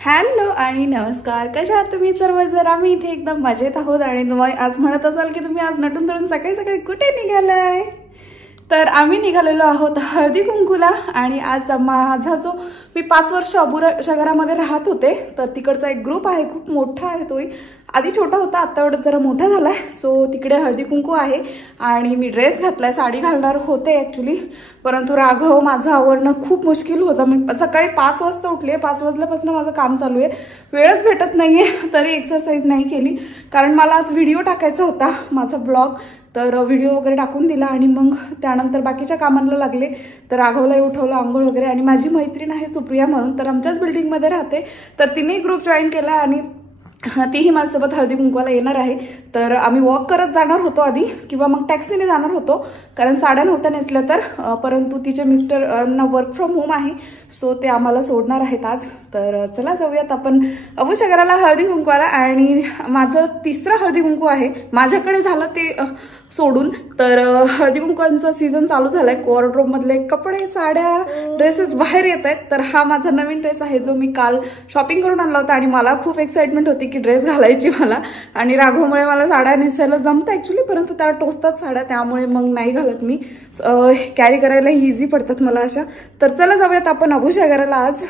Hello आणि नमस्कार, कशा आहात तुम्ही सर्वजण? आम्ही इथे एकदम मजेत आहोत आणि तुम्ही आज म्हणत असाल की तुम्ही आज नटून तळून सकाळी सकाळी कुठे निघालाय? तर आम्ही निघालेलो आहोत हळदी कुंकूला. आणि आज माझा जो मी 5 वर्ष अबुरा शहरामध्ये राहत होते, तर तिकडचा एक ग्रुप आहे, खूप मोठा आहे. तोही आधी छोटा होता, आता एवढा जरा मोठा झालाय. सो तिकडे हळदी कुंकू आहे आणि मी ड्रेस घातलाय, साडी घालणार होते ॲक्च्युली, परंतु राघव माझं आवरणं खूप मुश्किल होतं. मी सकाळी 5 वाजता उठले, 5 वाजल्यापासून माझं काम चालू आहे, वेळच भेटत नाहीये. तरी एक्सरसाइज नाही केली कारण मला आज व्हिडिओ टाकायचा होता, माझा ब्लॉग. तर व्हिडिओ वगैरे टाकून दिला आणि मग त्यानंतर बाकीच्या कामांना लागले. तर राघवलाही उठवलं, आंघोळ वगैरे. आणि माझी मैत्रीण आहे सुप्रिया म्हणून, तर आमच्याच बिल्डिंगमध्ये राहते, तर तिने ग्रुप जॉईन केला आणि तीही माझ्यासोबत हळदी कुंकवाला येणार आहे. तर आम्ही वॉक करत जाणार होतो आधी, किंवा मग टॅक्सीने जाणार होतो कारण साड्या नव्हत्या नेसल्या तर. परंतु तिचे मिस्टरांना वर्क फ्रॉम होम आहे, सो ते आम्हाला सोडणार आहेत आज. तर चला जाऊयात आपण अबुशगराला हळदी कुंकवाला. आणि माझं 3रं हळदी कुंकू आहे माझ्याकडे झालं ते सोडून. तर हळदी कुंकवांचा सीझन चालू झालाय. वॉर्डरोबमधले कपडे, साड्या, ड्रेसेस बाहेर येत आहेत. तर हा माझा नवीन ड्रेस आहे जो मी काल शॉपिंग करून आणला होता आणि मला खूप एक्साइटमेंट होती की ड्रेस घालायची मला. आणि राघवमुळे मला साड्या नेसायला जमतं ॲक्च्युली, परंतु त्याला टोचतात साड्या, त्यामुळे मग नाही घालत मी. कॅरी करायला इझी पडतात मला अशा. तर चला जाऊयात आपण अबुशगराला आज.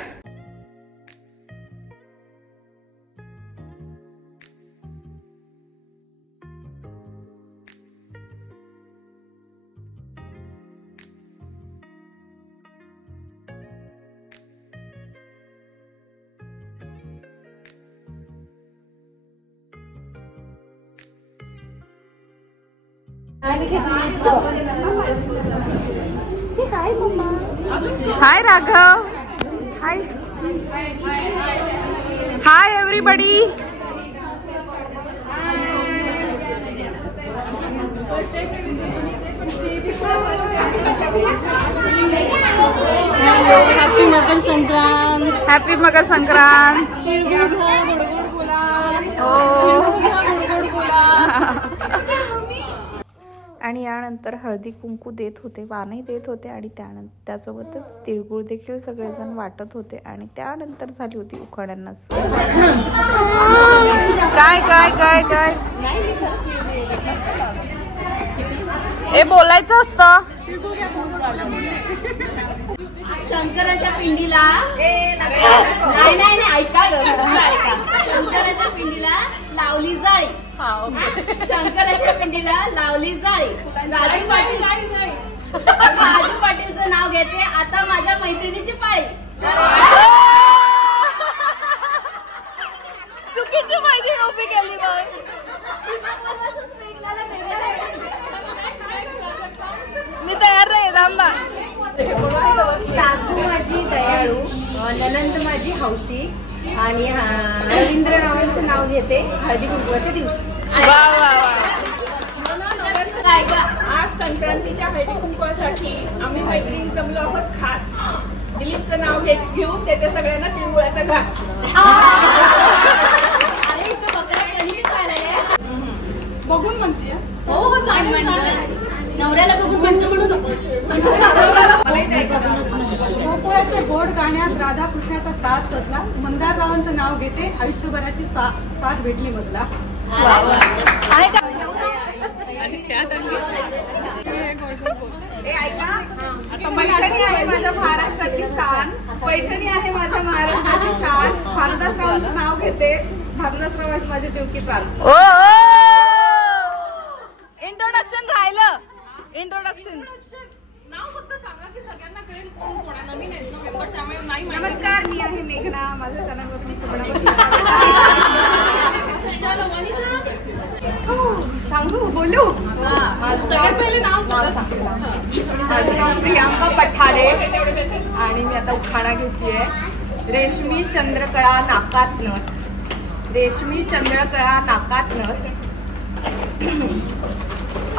हाय राघव, हाय hi everybody. Happy Makar Sankrant. Happy Makar Sankrant. आणि यानंतर हळदी कुंकू देत होते, वाणही देत होते आणि त्यासोबतच तिळगुळ देखील सगळेजण वाटत होते. आणि त्यानंतर झाली होती उखाण्यांना काय काय काय काय हे बोलायचं असतं. शंकराच्या पिंडीला नाही नाही नाही ऐका ग, शंकराच्या पिंडीला लावली जाळी. शंकराच्या पिंडीला लावली जाळी. राजू पाटीलचं नाव घेते, आता माझ्या मैत्रिणीची पाळी. चुकीची माहिती उभी केली मी तयार नाही. थांबा. सासू माझी दयाळू, ननंद माझी हौशी आणि रवींद्र रावांचं नाव घेते हळदी कुंकवाच्या दिवशी. आज संक्रांतीच्या हळदी कुंकवासाठी आम्ही मैत्रिणी जमलो आहोत खास. दिलीपचं नाव घेऊन देते सगळ्यांना तिळगुळाचा घास. अरे इथं बकरा कधी खायला बघून म्हणते. हो चांगलं, नवऱ्याला बघून म्हणतो म्हणू नकोस. गोकुळाच्या गोड गाण्यात राधा कृष्णाचा साथ सजला. मंदाररावांचं नाव घेते, आयुष्यभराची साथ भेटली मजला. आता पैठणी आहे माझ्या महाराष्ट्राची शान. पैठणी आहे माझ्या महाराष्ट्राची शान. भारदासरावांचं नाव घेते, भारदासराव माझे जीव की प्राण. इंट्रोडक्शन राहिलं. इंट्रोडक्शन नाव फक्त सांगा की सगळ्यांना कळेल कोण कोणा. नवीन आहेत ना मेंबर, त्यामुळे नाही. नमस्कार, मी आहे मेघना. माझ्या चॅनलवरती सांगू बोलू. सगळ्यात पहिले नाव माझं नाव प्रियांका पठारे आणि मी आता उखाणा घेतलीये. रेशमी चंद्रकळा नाकात नथ, रेशमी चंद्रकळा नाकात नथ,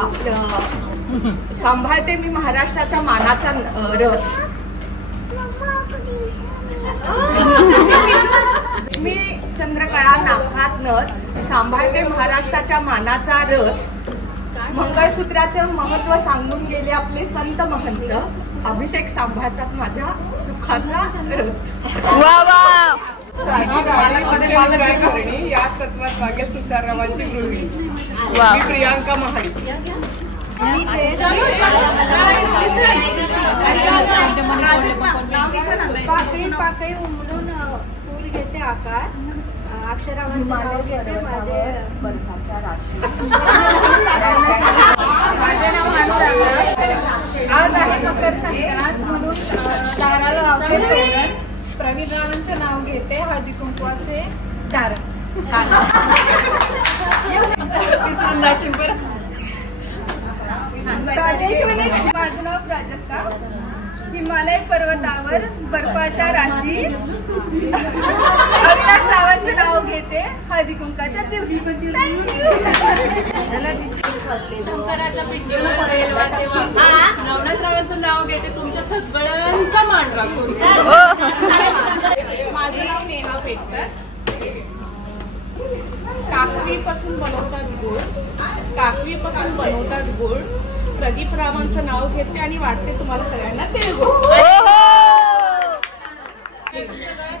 आपलं सांभाळते मी महाराष्ट्राचा मानाचा रथ. मी चंद्रकळा नाकात नथ, सांभाळते महाराष्ट्राच्या मानाचा रथ. मंगळसूत्राचं महत्व सांगून गेले आपले संत महंत. अभिषेक सांभाळतात माझ्या सुखाचा रथ. वा वा. पालकमध्ये पालक याच तत्वात वागेल तुषाररावांची गृहिणी. मी प्रियांका महाडी. पाकळी पाकळी उमलून फूल घेते आकार. अक्षरावांचं नाव घेते माझे बर्फाच्या राशी. माझे नाव आज आहे मकर संक्रांत म्हणून दाराला लावते तोरण. प्रवीण रावांचं नाव घेते हळदी कुंकवाचे दार. माझं नाव प्राजक्ता. हिमालय पर्वतावर बर्फाच्या राशी. अविनाश रावांचं नाव घेते हळदी कुंकाच्या दिवशी. शंकराच्या पिंडीवर रेल्वा तेव्हा नवनाथ रावांचं नाव घेते तुमच्या सगळ्यांचा मान राखून. माझं नाव नेहा पेटकर. काकवीपासून बनवतात गुळ. प्रदीप रावांचं नाव घेते आणि वाटते तुम्हाला सगळ्यांना तिळगुळ.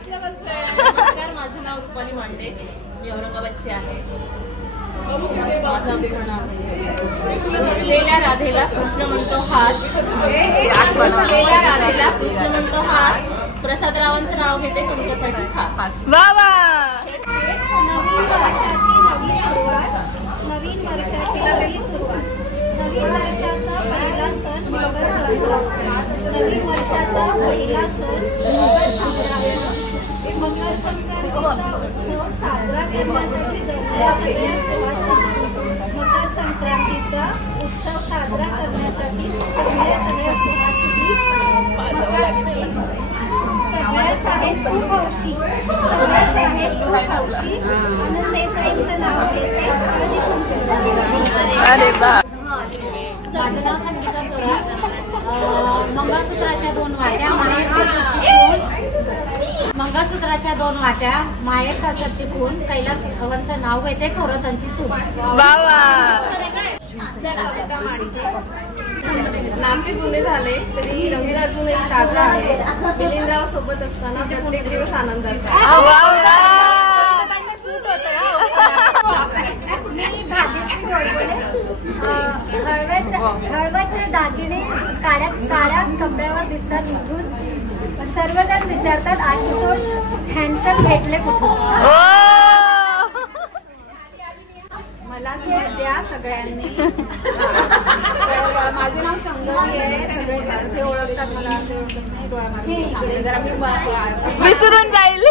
नमस्कार, माझं नाव रुपाली मांडे. मी औरंगाबादची आहे. माझं आमचं नाव रुसलेल्या राधेला कृष्ण म्हणतो हास. रुसलेल्या राधेला कृष्ण म्हणतो हास. प्रसादरावांचं नाव घेते कुणक्यासाठी खास. नवीन वर्षाची नवी सुरुवात. नवीन वर्षाचा पहिला सण मकर संक्रांत. नवीन वर्षाचा पहिला सण मकर संक्रांत साजरा करण्यासाठी मकर संक्रांतीचा उत्सव साजरा करण्यासाठी सगळ्यात आहेत खूप हौशी. आनंद देसाईंचं नाव घेते हळदी कुंकवाच्या दिवशी. माझं नाव संगीता चोरा. मंगळसूत्राच्या 2 वाट्या मंगळसूत्राच्या 2 वाट्या माहेर सासरची खून. कैलास रावांचं नाव घेते थोरातांची सून. नाते जुने झाले तरी रंग अजूनही ताजा आहे. मिलिंदराव सोबत असताना प्रत्येक दिवस आनंदाचा. हळवाचे दागिने काळ्या कपड्यावर दिसतात कुठून. सर्वजण विचारतात आशुतोष हँडसम भेटले कुठून. मला शेअर द्या सगळ्यांनी. माझे नाव संगवी आहे. सगळे ते ओळखतात मला. जरा मी विसरून जाईल.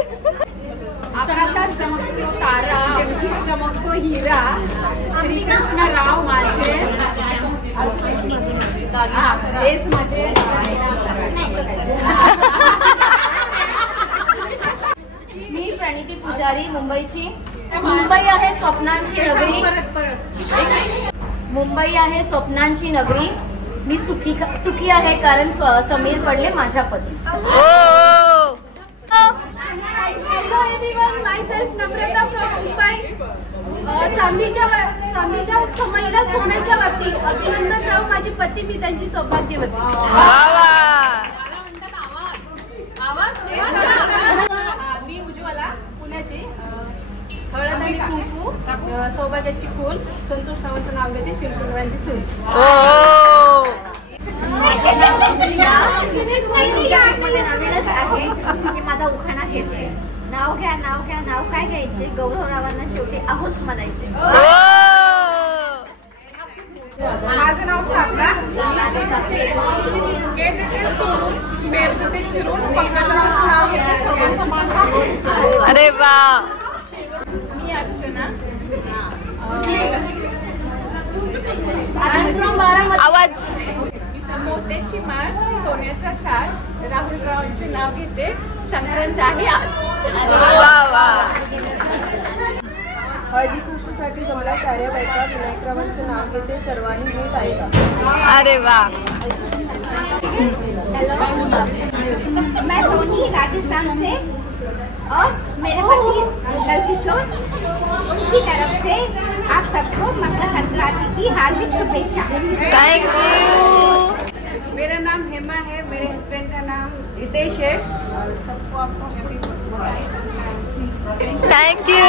आकाशात चमकतो तारा, चमकतो हिरा. श्रीकृष्ण राव माझे हेच माझे. मी प्रणिती पुजारी मुंबईची. मुंबई आहे स्वप्नांची नगरी. मुंबई आहे स्वप्नांची नगरी. मी सुखी आहे कारण समीर पडले माझ्या पती. Hello everyone, myself Namrata from Mumbai. चांदीच्या समयला सोन्याच्या वरती अभिनंदन राव माझे पती. मी त्यांची सौभाग्यवती. मी उज्ज्वला पुण्याची. हळद आणि कुंकू सौभाग्याची फूल. संतोष रावांचं नाव घेते शिवशंकरांची सून. नवीनच आहे की माझा उखाणा घेते. नाव घ्या नाव घ्या नाव काय घ्यायचे. गौरवरावांना शेवटी आहोच म्हणायचे. माझं नाव साधना. मेरगते चिरून पंकजरावांचं नाव घेते सर्वांचा मान राखून. अरे वा. मी अर्चना. आवाज. मोत्याची माळ सोन्याचा साज. राहुल रावांचे नाव घेते. संक्रांत आहे आज. हळदी कुंकूसाठी जमल्या साऱ्या बायका. विनायकरावांचं नाव घेते सर्वांनी नीट ऐका. अरे वा. मैं सोनी राजस्थान से और मेरे पति विशाल किशोर की तरफ से आप सबको मकर संक्रांति की हार्दिक शुभेच्छा. Thank you. मेरा नाम हेमा है. मेरे हस्बैंड का नाम हितेश है. सबको आपको हैप्पी थैंक यू।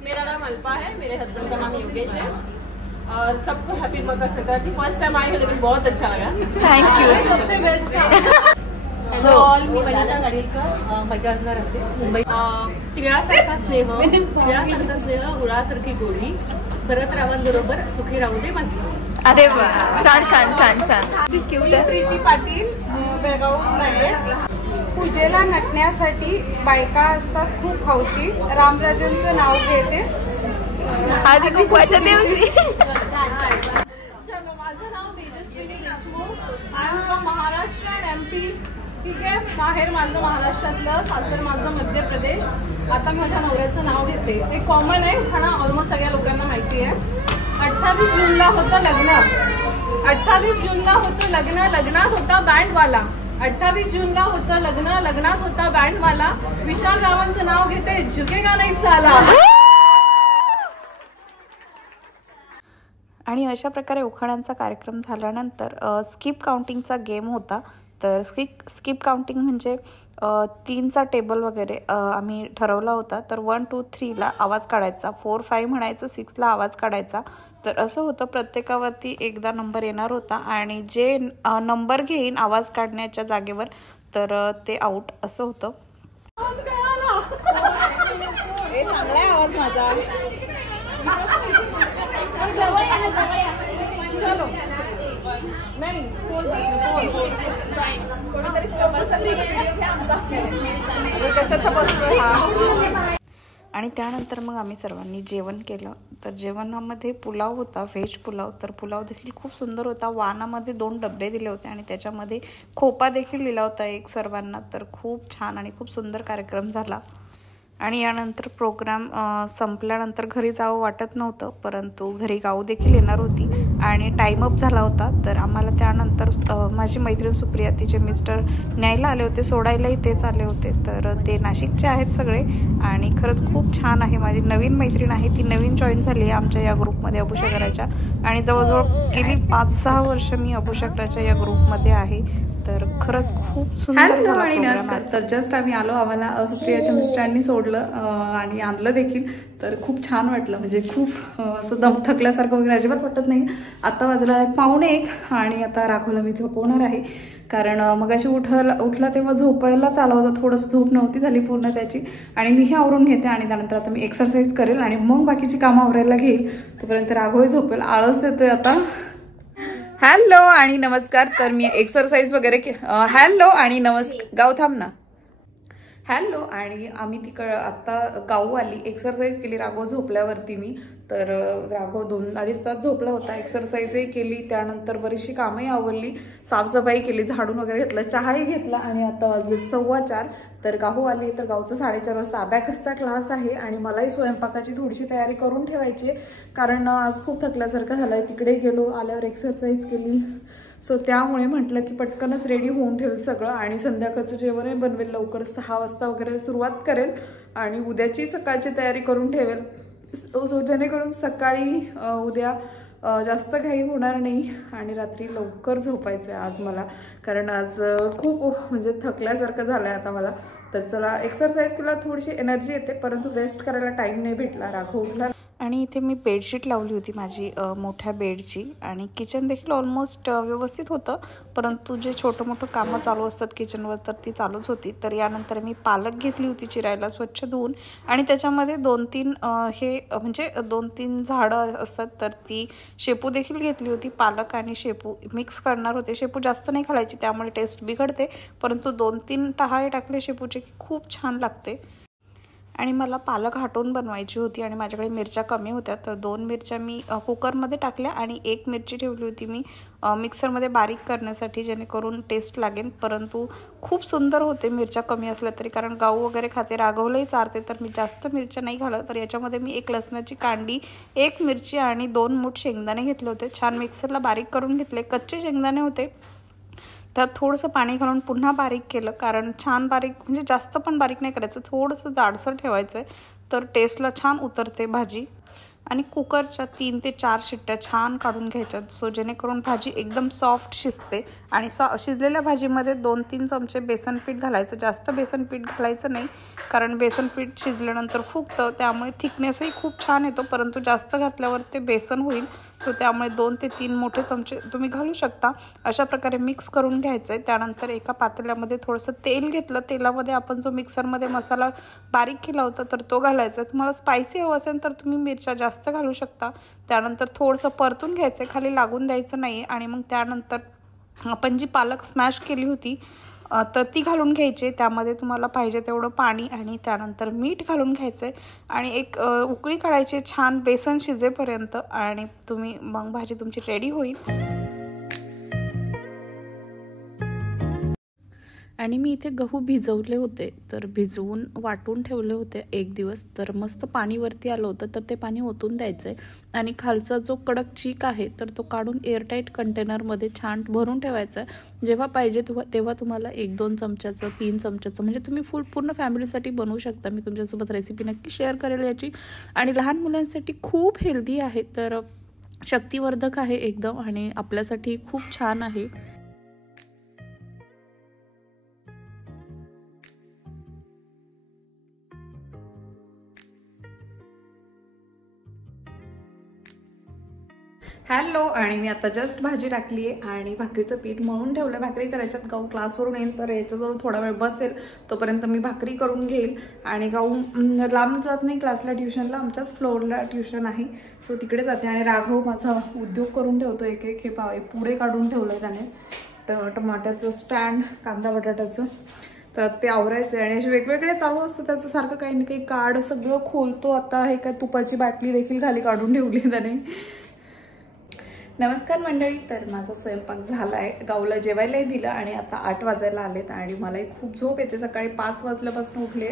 मेरा नाम अल्पा है, मेरे हस्बैंड का नाम योगेश है और सबको happy Makar Sankranti. First time I हूँ लेकिन बहुत अच्छा लगा। Thank you. सबसे बेस्ट हॅलो ऑल, मी वनिता गाडीकर, बजाजला राहते, मुंबई. तिळासारखा स्नेह, तिळासारखा स्नेह, उळासारखी गोडी, भरत रावांबरोबर सुखी राहू दे माझी. अरे वा, छान छान छान छान. प्रीती पाटील, बेळगावहून आहे. पूजेला नटण्यासाठी बायका असतात खूप हौशी. रामराजांचं नाव घेते. हळदी कुंकवाच्या दिवशी. माझं नाव Tejaswini Deshmukh. I am from Maharashtra and MP. ठीक आहे, माहेर माझं महाराष्ट्रातलं, सासर माझं मध्य प्रदेश. आता माझ्या नवऱ्याचं नाव घेते. हे कॉमन आहे, पण ऑलमोस्ट सगळ्या लोकांना माहिती आहे. 28 जूनला होतं लग्न. 28 जूनला होतं लग्न, लग्नात होता बँडवाला. 28 जूनला होतं लग्न, लग्नात होता बँडवाला. विशाल रावांचं नाव घेते, झुकेगा नाही साला. आणि अशा प्रकारे उखाण्यांचा कार्यक्रम झाल्यानंतर स्किप काउंटिंगचा गेम होता. तर स्किप काउंटिंग म्हणजे 3चा टेबल वगैरे आम्ही ठरवला होता. तर 1 2 3ला आवाज काढायचा, 4 5 म्हणायचं, 6ला आवाज काढायचा. तर असं होतं, प्रत्येकावरती एकदा नंबर येणार होता आणि जे नंबर घेईन आवाज काढण्याच्या जागेवर तर ते आऊट असं होतं. चांगला आहे आवाज माझा. आणि त्यानंतर मग आम्ही सर्वांनी जेवण केलं. तर जेवणामध्ये पुलाव होता, व्हेज पुलाव. तर पुलाव देखील खूप सुंदर होता. वाणामध्ये 2 डबे दिले होते आणि त्याच्यामध्ये खोपा देखील दिला होता एक सर्वांना. तर खूप छान आणि खूप सुंदर कार्यक्रम झाला. आणि यानंतर प्रोग्राम संपल्यानंतर घरी जावं वाटत नव्हतं, परंतु घरी गाऊ देखील येणार होती आणि टाईम अप झाला होता. तर आम्हाला त्यानंतर माझी मैत्रीण सुप्रिया, तिचे मिस्टर न्यायला आले होते, सोडायलाही तेच आले होते. तर ते नाशिकचे आहेत सगळे आणि खरंच खूप छान आहे. माझी नवीन मैत्रीण आहे, ती नवीन जॉईन झाली आहे आमच्या या ग्रुपमध्ये अबूशकराच्या. आणि जवळजवळ गेली 5-6 वर्ष मी अबूशकराच्या या ग्रुपमध्ये आहे. तर खरंच खूप सुंदर. आणि नमस्कार. तर जस्ट आम्ही आलो, आम्हाला सुप्रियाच्या मिस्टरांनी सोडलं आणि आणलं देखील. तर खूप छान वाटलं, म्हणजे खूप असं दम थकल्यासारखं वगैरे अजिबात वाटत नाही. आता वाजला आहेत 1:45 आणि आता राघवला मी झोपवणार आहे, कारण मगाशी उठला तेव्हा झोपायलाच आला होता. थोडंसं झोप नव्हती झाली पूर्ण त्याची. आणि मी हे आवरून घेते आणि त्यानंतर आता मी एक्सरसाइज करेल आणि मग बाकीची कामं आवरायला घेईल. तोपर्यंत राघव झोपेल, आळस देतोय आता. हॅलो आणि नमस्कार. तर मी एक्सरसाइज वगैरे हॅलो आणि नमस्कार. गाव थांब ना. हॅलो. आणि आम्ही आत्ता गाऊ आली, एक्सरसाइज केली राघव झोपल्यावरती मी. तर राघव 2-2.5 तास झोपला होता. एक्सरसाइजही केली, त्यानंतर बरीचशी कामही आवरली, साफसफाई केली, झाडून वगैरे घेतलं, चहाही घेतला आणि आता वाजले 4:15. तर गाऊ आली. तर गावचं 4:30 वाजता अबॅकसचा क्लास आहे आणि मलाही स्वयंपाकाची थोडीशी तयारी करून ठेवायची आहे, कारण आज खूप थकल्यासारखं झालं आहे. तिकडे गेलो, आल्यावर एक्सरसाइज केली. सो त्यामुळे म्हटलं की पटकनच रेडी होऊन ठेवेल सगळं आणि संध्याकाळचं जेवणही बनवेल लवकर. 6 वाजता वगैरे सुरुवात करेल आणि उद्याची सकाळची तयारी करून ठेवेल, जेणेकरून सकाळी उद्या जास्त घाई होणार नाही आणि रात्री लवकर झोपायचं आहे आज मला, कारण आज खूप म्हणजे थकल्यासारखं झालं आहे आता मला. तर चला, एक्सरसाइज केल्यावर थोडीशी एनर्जी येते, परंतु रेस्ट करायला टाईम नाही भेटला. राघव उठला. आणि इथे मी बेडशीट लावली होती माझी मोठ्या बेडची. आणि किचन देखील ऑलमोस्ट व्यवस्थित होतं, परंतु जे छोटं मोठं कामं चालू असतात किचनवर तर ती चालूच होती. तर यानंतर मी पालक घेतली होती चिरायला स्वच्छ धुवून आणि त्याच्यामध्ये 2-3 म्हणजे 2-3 झाडं असतात, तर ती शेपू देखील घेतली होती. पालक आणि शेपू मिक्स करणार होते. शेपू जास्त नाही घालायची, त्यामुळे टेस्ट बिघडते, परंतु 2-3 टहाळे टाकले शेपूचे की खूप छान लागते. आणि मला पालक हाटून बनवायची होती आणि माझ्याकडे मिरच्या कमी होत्या, तर 2 मिरच्या मी कुकरमध्ये टाकल्या आणि 1 मिरची ठेवली होती मी मिक्सरमध्ये बारीक करण्यासाठी, जेणेकरून टेस्ट लागेल. परंतु खूप सुंदर होते मिरच्या कमी असल्या तरी, कारण गाऊ वगैरे खाते, राघवलाही चारते, तर मी जास्त मिरच्या नाही घालत. तर याच्यामध्ये मी 1 लसणाची कांडी, 1 मिरची आणि 2 मूठ शेंगदाणे घेतले होते. छान मिक्सरला बारीक करून घेतले. कच्चे शेंगदाणे होते, त्यात थोडंसं पाणी घालून पुन्हा बारीक केलं, कारण छान बारीक म्हणजे जास्त पण बारीक नाही करायचं, थोडंसं जाडसर ठेवायचं आहे, तर टेस्टला छान उतरते भाजी. आणि कुकरच्या 3 ते 4 शिट्ट्या छान काढून घ्यायच्यात, सो जेणेकरून भाजी एकदम सॉफ्ट शिजते. आणि शिजलेल्या भाजीमध्ये 2-3 चमचे बेसन पीठ घालायचं. जास्त बेसन पीठ घालायचं नाही, कारण बेसन पीठ शिजल्यानंतर फुगतं, त्यामुळे थिकनेसही खूप छान येतो, परंतु जास्त घातल्यावर ते बेसन होईल. सो त्यामुळे 2 ते 3 मोठे चमचे तुम्ही घालू शकता. अशा प्रकारे मिक्स करून घ्यायचं आहे. त्यानंतर एका पातेल्यामध्ये थोडंसं तेल घेतलं. तेलामध्ये आपण जो मिक्सरमध्ये मसाला बारीक केला होता तर तो घालायचा. तुम्हाला स्पायसी हवं असेल तर तुम्ही मिरच्या जास्त घालू शकता. त्यानंतर थोडंसं परतून घ्यायचं, खाली लागून द्यायचं नाही. आणि मग त्यानंतर आपण जी पालक स्मॅश केली होती तर ती घालून घ्यायची. त्यामध्ये तुम्हाला पाहिजे तेवढं पाणी आणि त्यानंतर मीठ घालून घ्यायचं आहे आणि एक उकळी काढायची छान बेसन शिजेपर्यंत. आणि तुम्ही मग भाजी तुमची रेडी होईल. आणि मी इथे गहू भिजवले होते, तर भिजवून वाटून ठेवले होते एक दिवस. तर मस्त पाणी वरती आलं होतं, तर ते पाणी ओतून द्यायचं आहे. आणि खालचा जो कडक चीक आहे तर तो काढून एअरटाईट कंटेनरमध्ये छान भरून ठेवायचा आहे. जेव्हा पाहिजे तेव्हा तुम्हाला 1-2 चमच्याचं 3 चमच्याचं म्हणजे तुम्ही पूर्ण फॅमिलीसाठी बनवू शकता. मी तुमच्यासोबत रेसिपी नक्की शेअर करेल याची. आणि लहान मुलांसाठी खूप हेल्दी आहे, तर शक्तिवर्धक आहे एकदम आणि आपल्यासाठी खूप छान आहे. हॅलो, आणि मी आता जस्ट भाजी टाकली आहे आणि भाकरीचं पीठ मळून ठेवलं. भाकरी करायच्यात. गाऊ क्लासवरून येईल तर याच्याजवळ थोडा वेळ बसेल, तोपर्यंत मी भाकरी करून घेईल. आणि गाऊ लांब जात नाही क्लासला, ट्युशनला, आमच्याच फ्लोअरला ट्युशन आहे, सो तिकडे जाते. आणि राघव माझा उद्योग करून ठेवतो एक हे पुढे काढून ठेवलं आहे त्याने, टमाट्याचं स्टँड, कांदा बटाट्याचं, तर ते आवरायचं आहे. आणि असे वेगवेगळे चालू असतं त्याचं सारखं, काही ना काही कार्ड सगळं खोलतो. आता हे काय तुपाची बाटली देखील खाली काढून ठेवली त्याने. नमस्कार मंडळी, तर माझा स्वयंपाक झाला आहे. गाऊला जेवायलाही दिलं आणि आता 8 वाजायला आलेत आणि मलाही खूप झोप येते. सकाळी 5 वाजल्यापासून उठले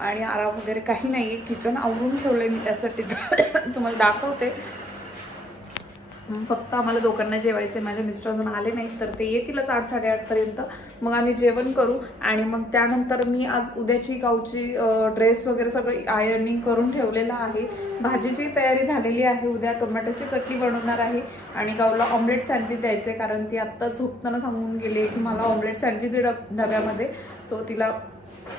आणि आराम वगैरे काही नाही आहे. किचन आवरून ठेवलं आहे मी, त्यासाठी तुम्हाला दाखवते. फक्त आम्हाला दोघांना जेवायचं आहे. माझ्या मिस्टर अजून आले नाहीत, तर ते येतीलच 8-8:30पर्यंत. मग आम्ही जेवण करू आणि मग त्यानंतर मी आज उद्याची गावची ड्रेस वगैरे सगळं आयर्निंग करून ठेवलेलं आहे. भाजीची तयारी झालेली आहे. उद्या टोमॅटोची चटणी बनवणार आहे आणि गावला ऑमलेट सँडविच द्यायचे, कारण ती आत्ता झोपताना सांगून गेली की मला ऑमलेट सँडविच दे डब्यामध्ये. सो तिला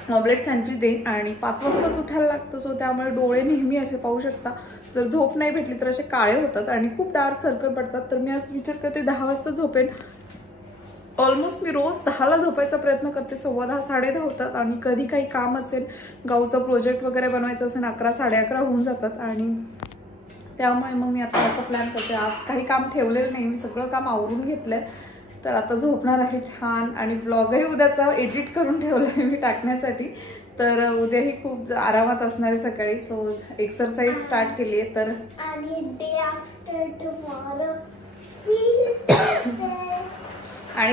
ऑमलेट सँडविच देईन. आणि 5 वाजताच उठायला लागतं, सो त्यामुळे डोळे नेहमी असे पाहू शकता, जर झोप नाही भेटली तर असे काळे होतात आणि खूप डार्क सर्कल पडतात. तर मी आज विचार करते 10 वाजता झोपेन. ऑलमोस्ट मी रोज 10ला झोपायचा प्रयत्न करते. 10:15 10:30 होतात. आणि कधी काही काम असेल, गावचा प्रोजेक्ट वगैरे बनवायचं असेल, 11 11:30 होऊन जातात. आणि त्यामुळे मग मी आता असं प्लॅन करते. आज काही काम ठेवलेलं नाही, मी सगळं काम आवरून घेतलंय. तर आता झोपणार आहे छान. आणि ब्लॉगही उद्याचा एडिट करून ठेवला आहे मी टाकण्यासाठी. तर उद्याही खूप आरामात असणार आहे सकाळी. सो एक्सरसाइज स्टार्ट केली आहे. तर आणि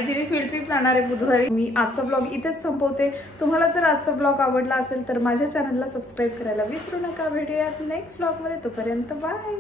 ती फील्ड ट्रिप जाणार आहे बुधवारी. मी आजचा ब्लॉग इथेच संपवते. तुम्हाला जर आजचा ब्लॉग आवडला असेल तर माझ्या चॅनलला सबस्क्राईब करायला विसरू नका. भेटूयात नेक्स्ट ब्लॉगमध्ये. तोपर्यंत बाय.